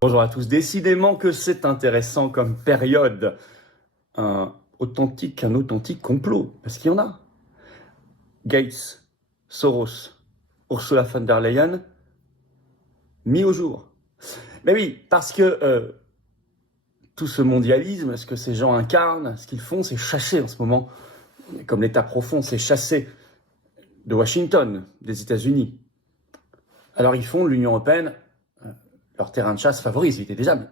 Bonjour à tous. Décidément que c'est intéressant comme période. Un authentique complot. Parce qu'il y en a. Gates, Soros, Ursula von der Leyen, mis au jour. Mais oui, parce que tout ce mondialisme, ce que ces gens incarnent, ce qu'ils font, c'est chasser en ce moment. Comme l'État profond, c'est chasser de Washington, des États-Unis. Alors ils font de l'Union européenne leur terrain de chasse favori, c'était déjà. Mais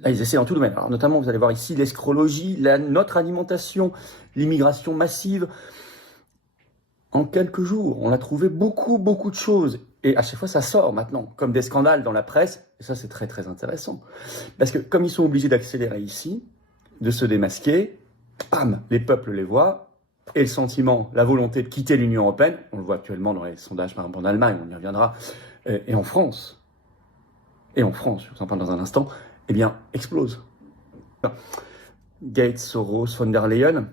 là, ils essaient dans tout domaine. Alors, notamment, vous allez voir ici l'escrologie, notre alimentation, l'immigration massive. En quelques jours, on a trouvé beaucoup de choses. Et à chaque fois, ça sort maintenant, comme des scandales dans la presse. Et ça, c'est très intéressant. Parce que comme ils sont obligés d'accélérer ici, de se démasquer, bam, les peuples les voient. Et le sentiment, la volonté de quitter l'Union européenne, on le voit actuellement dans les sondages, par exemple en Allemagne, on y reviendra, et en France, je vous en parle dans un instant, eh bien, explose. Gates, Soros, von der Leyen,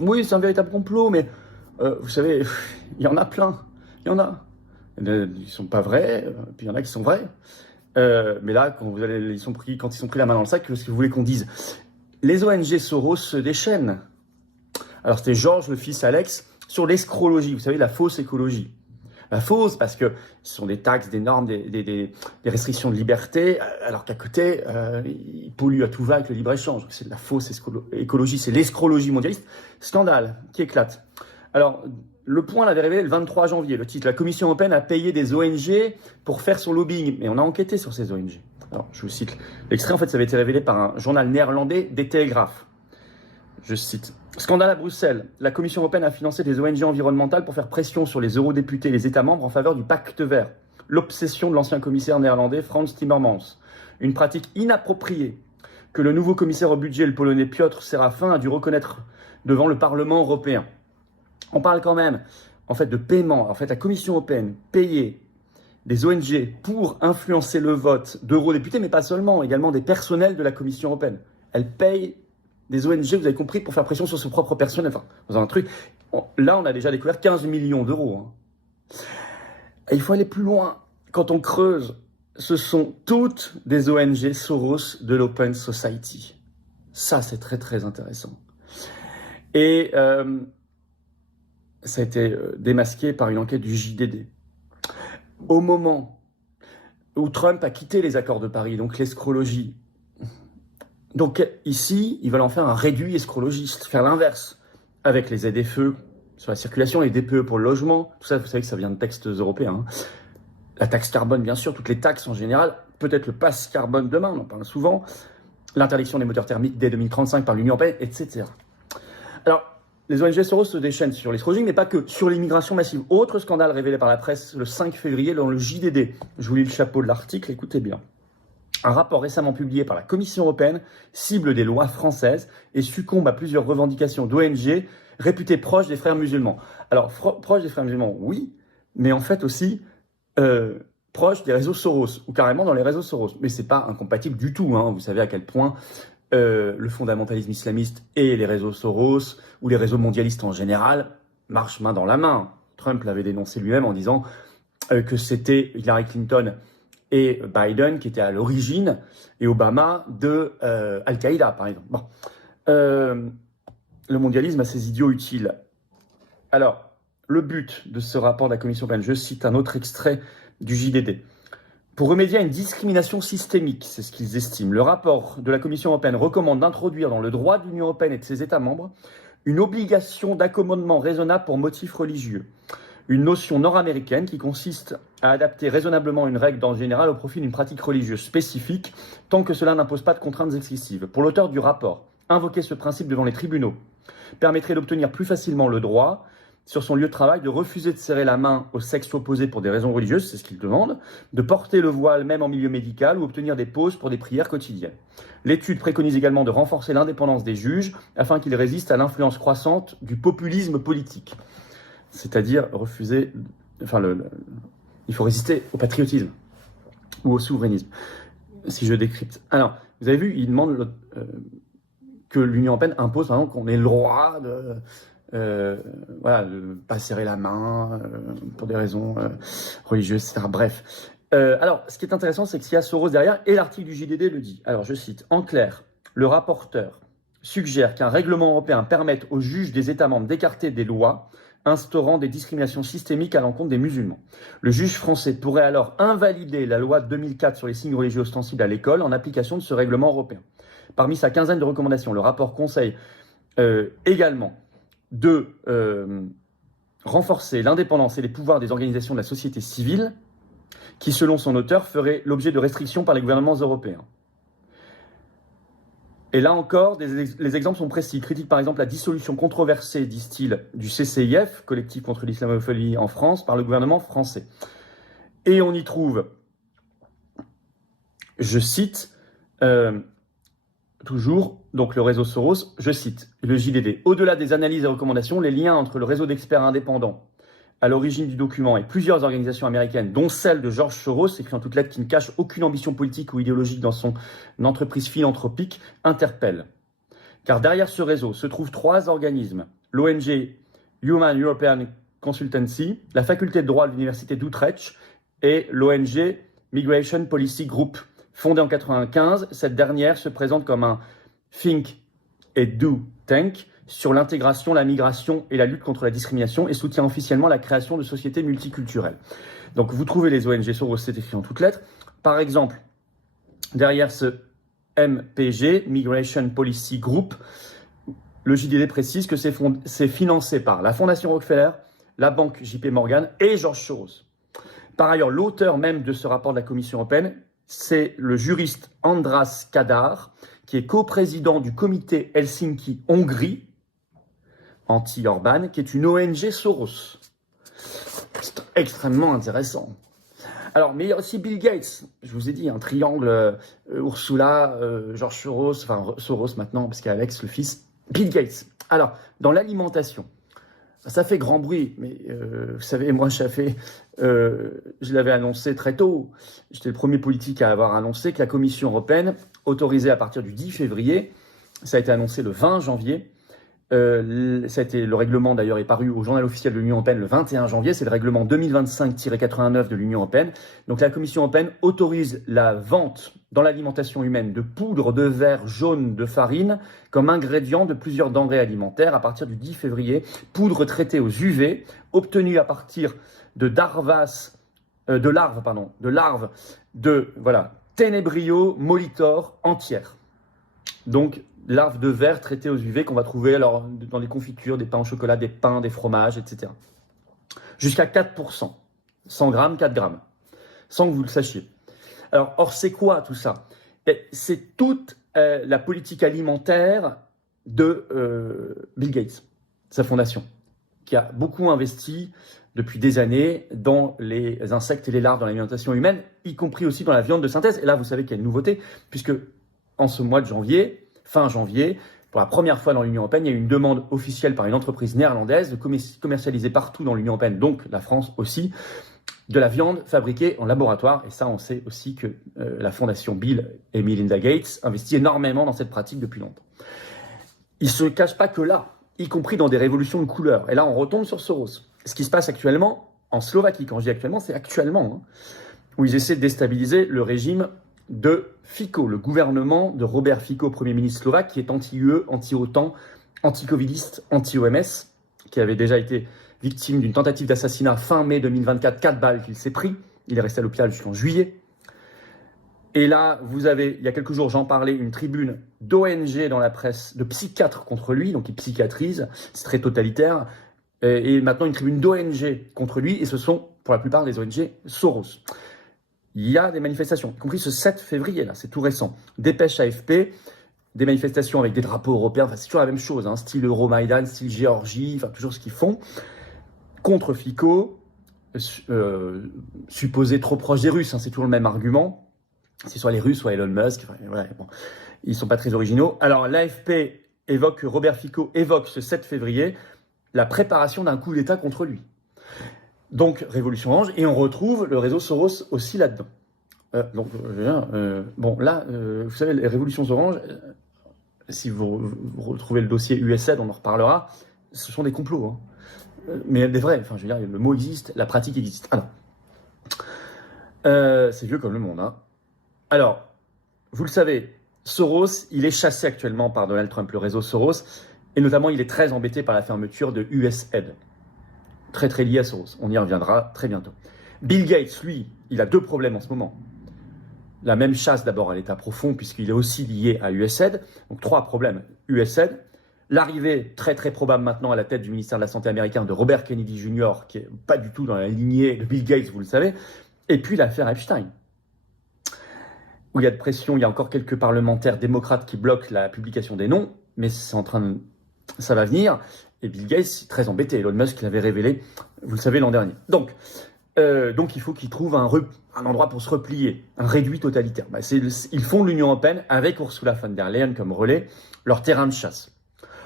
oui, c'est un véritable complot, mais vous savez, il y en a plein, il y en a. Ils sont pas vrais, puis il y en a qui sont vrais. Mais là, quand ils sont pris la main dans le sac, qu'est-ce que vous voulez qu'on dise? Les ONG Soros se déchaînent. Alors c'était Georges, le fils Alex, sur l'escrologie, vous savez, la fausse écologie. La fausse, parce que ce sont des taxes, des normes, des restrictions de liberté, alors qu'à côté, ils polluent à tout va avec le libre-échange. C'est de la fausse écologie, c'est l'escrologie mondialiste. Scandale qui éclate. Alors, Le Point l'avait révélé le 23 janvier, le titre « La Commission européenne a payé des ONG pour faire son lobbying ». Mais on a enquêté sur ces ONG. Alors, je vous cite l'extrait, en fait, ça avait été révélé par un journal néerlandais, des Télégraphes. Je cite. Scandale à Bruxelles. La Commission européenne a financé des ONG environnementales pour faire pression sur les eurodéputés et les États membres en faveur du pacte vert. L'obsession de l'ancien commissaire néerlandais Frans Timmermans. Une pratique inappropriée que le nouveau commissaire au budget, le Polonais Piotr Sérafin, a dû reconnaître devant le Parlement européen. On parle quand même, en fait, de paiement. En fait, la Commission européenne payait des ONG pour influencer le vote d'eurodéputés, mais pas seulement, également des personnels de la Commission européenne. Elle paye des ONG, vous avez compris, pour faire pression sur son propre personnel. Enfin, dans un truc. Là, on a déjà découvert 15 millions d'euros. Et il faut aller plus loin. Quand on creuse, ce sont toutes des ONG Soros de l'Open Society. Ça, c'est très intéressant. Et ça a été démasqué par une enquête du JDD. Au moment où Trump a quitté les accords de Paris, donc l'escrologie, donc ici, ils veulent en faire un réduit escrologiste, faire l'inverse, avec les ZFE sur la circulation, les DPE pour le logement, tout ça, vous savez que ça vient de textes européens. La taxe carbone, bien sûr, toutes les taxes en général, peut-être le pass carbone demain, on en parle souvent, l'interdiction des moteurs thermiques dès 2035 par l'Union européenne, etc. Alors, les ONG Soros se déchaînent sur l'escrologie, mais pas que, sur l'immigration massive. Autre scandale révélé par la presse le 5 février dans le JDD. Je vous lis le chapeau de l'article, écoutez bien. Un rapport récemment publié par la Commission européenne cible des lois françaises et succombe à plusieurs revendications d'ONG réputées proches des frères musulmans. Alors, proches des frères musulmans, oui, mais en fait aussi proches des réseaux Soros, ou carrément dans les réseaux Soros. Mais c'est pas incompatible du tout, hein. Vous savez à quel point le fondamentalisme islamiste et les réseaux Soros, ou les réseaux mondialistes en général, marchent main dans la main. Trump l'avait dénoncé lui-même en disant que c'était Hillary Clinton et Biden qui étaient à l'origine, et Obama, de Al-Qaïda, par exemple. Bon. Le mondialisme a ses idiots utiles. Alors, le but de ce rapport de la Commission européenne, je cite un autre extrait du JDD. Pour remédier à une discrimination systémique, c'est ce qu'ils estiment, le rapport de la Commission européenne recommande d'introduire dans le droit de l'Union européenne et de ses États membres une obligation d'accommodement raisonnable pour motifs religieux. Une notion nord-américaine qui consiste à adapter raisonnablement une règle d'ordre général au profit d'une pratique religieuse spécifique, tant que cela n'impose pas de contraintes excessives. Pour l'auteur du rapport, invoquer ce principe devant les tribunaux permettrait d'obtenir plus facilement le droit, sur son lieu de travail, de refuser de serrer la main au sexe opposé pour des raisons religieuses, c'est ce qu'il demande, de porter le voile même en milieu médical ou obtenir des pauses pour des prières quotidiennes. L'étude préconise également de renforcer l'indépendance des juges afin qu'ils résistent à l'influence croissante du populisme politique. C'est-à-dire refuser, il faut résister au patriotisme ou au souverainisme, si je décrypte. Alors, vous avez vu, il demande que l'Union européenne impose, par exemple, qu'on ait le droit de pas serrer la main pour des raisons religieuses, etc. Bref, Alors, ce qui est intéressant, c'est qu'il y a Soros derrière, et l'article du JDD le dit. Alors, je cite, « En clair, le rapporteur suggère qu'un règlement européen permette aux juges des États membres d'écarter des lois instaurant des discriminations systémiques à l'encontre des musulmans. Le juge français pourrait alors invalider la loi de 2004 sur les signes religieux ostensibles à l'école en application de ce règlement européen. Parmi sa quinzaine de recommandations, le rapport conseille également de renforcer l'indépendance et les pouvoirs des organisations de la société civile qui, selon son auteur, feraient l'objet de restrictions par les gouvernements européens. » Et là encore, les exemples sont précis. Il critique par exemple la dissolution controversée, disent-ils, du CCIF, collectif contre l'islamophobie en France, par le gouvernement français. Et on y trouve, je cite, toujours, donc le réseau Soros, je cite, le JDD. Au-delà des analyses et recommandations, les liens entre le réseau d'experts indépendants à l'origine du document et plusieurs organisations américaines, dont celle de George Soros, écrit en toutes lettres, qui ne cache aucune ambition politique ou idéologique dans son entreprise philanthropique, interpellent. Car derrière ce réseau se trouvent trois organismes, l'ONG Human European Consultancy, la faculté de droit de l'université d'Utrecht et l'ONG Migration Policy Group. Fondée en 1995, cette dernière se présente comme un think et do tank sur l'intégration, la migration et la lutte contre la discrimination et soutient officiellement la création de sociétés multiculturelles. Donc vous trouvez les ONG Soros, c'est écrit en toutes lettres. Par exemple, derrière ce MPG, Migration Policy Group, le JDD précise que c'est financé par la Fondation Rockefeller, la banque JP Morgan et George Soros. Par ailleurs, l'auteur même de ce rapport de la Commission européenne, c'est le juriste András Kadar, qui est coprésident du comité Helsinki-Hongrie, anti-Orban, qui est une ONG Soros. C'est extrêmement intéressant. Alors, mais il y a aussi Bill Gates. Je vous ai dit, un triangle Ursula, George Soros, enfin Soros maintenant, parce qu'il y a Alex, le fils, Bill Gates. Alors, dans l'alimentation, ça fait grand bruit, mais vous savez, moi, je l'avais annoncé très tôt. J'étais le premier politique à avoir annoncé que la Commission européenne autorisait à partir du 10 février, ça a été annoncé le 20 janvier, le règlement d'ailleurs est paru au journal officiel de l'Union européenne le 21 janvier, c'est le règlement 2025-89 de l'Union européenne. Donc la Commission européenne autorise la vente dans l'alimentation humaine de poudre de verre jaune de farine comme ingrédient de plusieurs denrées alimentaires à partir du 10 février, poudre traitée aux UV, obtenue à partir de larves de Tenebrio molitor entières. Donc larves de verre traitées aux UV qu'on va trouver alors dans des confitures, des pains au chocolat, des pains, des fromages, etc. Jusqu'à 4%. 100 grammes, 4 grammes. Sans que vous le sachiez. Alors, or, c'est quoi tout ça? C'est toute la politique alimentaire de Bill Gates, sa fondation, qui a beaucoup investi depuis des années dans les insectes et les larves dans l'alimentation humaine, y compris aussi dans la viande de synthèse. Et là, vous savez qu'il y a une nouveauté, puisque en ce mois de janvier, fin janvier, pour la première fois dans l'Union européenne, il y a eu une demande officielle par une entreprise néerlandaise de commercialiser partout dans l'Union européenne, donc la France aussi, de la viande fabriquée en laboratoire. Et ça, on sait aussi que la fondation Bill et Melinda Gates investit énormément dans cette pratique depuis longtemps. Ils ne se cachent pas que là, y compris dans des révolutions de couleur. Et là, on retombe sur Soros. Ce qui se passe actuellement en Slovaquie, quand je dis actuellement, c'est actuellement, où ils essaient de déstabiliser le régime de Fico, le gouvernement de Robert Fico, Premier ministre slovaque, qui est anti-UE, anti-OTAN, anti-covidiste, anti-OMS, qui avait déjà été victime d'une tentative d'assassinat fin mai 2024, 4 balles qu'il s'est pris. Il est resté à l'hôpital jusqu'en juillet. Et là, vous avez, il y a quelques jours, j'en parlais, une tribune d'ONG dans la presse, de psychiatres contre lui, donc il psychiatrise, c'est très totalitaire. Et maintenant, une tribune d'ONG contre lui, et ce sont, pour la plupart, des ONG Soros. Il y a des manifestations, y compris ce 7 février, là, c'est tout récent. Dépêche AFP, des manifestations avec des drapeaux européens, enfin, c'est toujours la même chose, style Euromaïdan, style Géorgie, enfin, toujours ce qu'ils font, contre Fico, supposé trop proche des Russes, c'est toujours le même argument. C'est soit les Russes, soit Elon Musk, enfin, voilà, bon, ils ne sont pas très originaux. Alors, l'AFP évoque, Robert Fico évoque ce 7 février la préparation d'un coup d'État contre lui. Donc, Révolution Orange, et on retrouve le réseau Soros aussi là-dedans. Bon, là, vous savez, les Révolutions Orange, si vous retrouvez le dossier USAID, on en reparlera, ce sont des complots. Mais des vrais, enfin, je veux dire, le mot existe, la pratique existe. Alors, C'est vieux comme le monde, hein. Alors, vous le savez, Soros, il est chassé actuellement par Donald Trump, le réseau Soros, et notamment il est très embêté par la fermeture de USAID. Très très lié à Soros, on y reviendra très bientôt. Bill Gates, lui, il a deux problèmes en ce moment. La même chasse d'abord à l'état profond, puisqu'il est aussi lié à USAID, donc trois problèmes. USAID, l'arrivée très très probable maintenant à la tête du ministère de la Santé américain de Robert Kennedy Jr., qui est pas du tout dans la lignée de Bill Gates, vous le savez, et puis l'affaire Epstein, où il y a de pression, il y a encore quelques parlementaires démocrates qui bloquent la publication des noms, mais ça va venir, et Bill Gates est très embêté. Elon Musk l'avait révélé, vous le savez, l'an dernier. Donc il faut qu'ils trouvent un endroit pour se replier, un réduit totalitaire. Ils font l'Union européenne avec Ursula von der Leyen comme relais, leur terrain de chasse.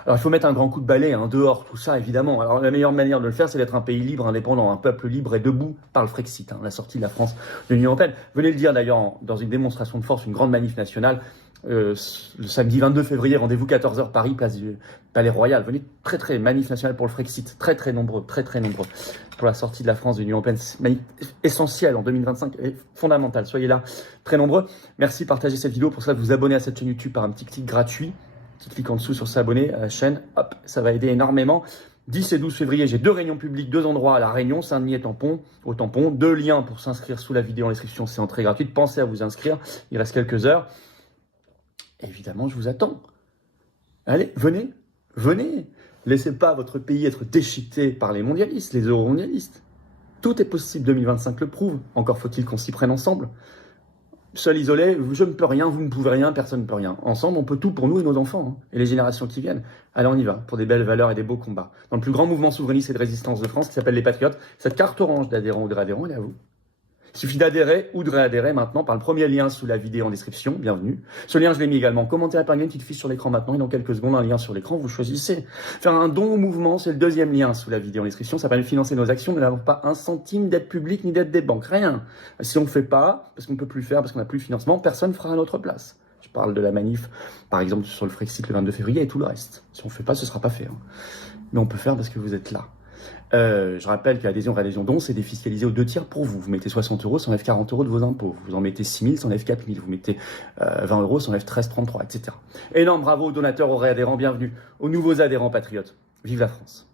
Alors il faut mettre un grand coup de balai, dehors, tout ça évidemment. Alors la meilleure manière de le faire, c'est d'être un pays libre, indépendant, un peuple libre et debout par le Frexit, la sortie de la France de l'Union européenne. Venez le dire d'ailleurs dans une démonstration de force, une grande manif nationale, le samedi 22 février, rendez-vous 14h Paris, place du Palais Royal. Venez très manif nationale pour le Frexit, très nombreux, très nombreux pour la sortie de la France de l'Union européenne. C'est essentiel en 2025 et fondamental. Soyez là, très nombreux. Merci, partagez cette vidéo. Pour cela, vous abonner à cette chaîne YouTube par un petit clic gratuit. Petit clic en dessous sur s'abonner à la chaîne. Hop, ça va aider énormément. 10 et 12 février, j'ai 2 réunions publiques, 2 endroits à La Réunion, Saint-Denis et au Tampon. 2 liens pour s'inscrire sous la vidéo en description, c'est entrée gratuite. Pensez à vous inscrire, il reste quelques heures. Évidemment, je vous attends. Allez, venez. Laissez pas votre pays être déchiqueté par les mondialistes, les euro-mondialistes. Tout est possible, 2025 le prouve. Encore faut-il qu'on s'y prenne ensemble. Seul, isolé, je ne peux rien, vous ne pouvez rien, personne ne peut rien. Ensemble, on peut tout pour nous et nos enfants, et les générations qui viennent. Allez, on y va, pour des belles valeurs et des beaux combats. Dans le plus grand mouvement souverainiste et de résistance de France, qui s'appelle les Patriotes, cette carte orange d'adhérents ou de réadhérents, elle est à vous. Il suffit d'adhérer ou de réadhérer maintenant par le premier lien sous la vidéo en description, bienvenue. Ce lien, je l'ai mis également en commentaire épinglé, une petite fiche sur l'écran maintenant, et dans quelques secondes, un lien sur l'écran, vous choisissez. Faire un don au mouvement, c'est le deuxième lien sous la vidéo en description, ça permet de financer nos actions, nous n'avons pas un centime d'aide publique ni d'aide des banques, rien. Si on ne fait pas, parce qu'on ne peut plus faire, parce qu'on n'a plus de financement, personne ne fera à notre place. Je parle de la manif, par exemple, sur le Frexit le 22 février et tout le reste. Si on ne fait pas, ce ne sera pas fait. Mais on peut faire parce que vous êtes là. Je rappelle que l'adhésion, réadhésion, don, c'est défiscalisé aux 2 tiers pour vous. Vous mettez 60 €, ça enlève 40 € de vos impôts. Vous en mettez 6 000, ça enlève 4 000. Vous mettez 20 €, ça enlève 13,33, etc. Énorme bravo aux donateurs, aux réadhérents, bienvenue aux nouveaux adhérents patriotes. Vive la France!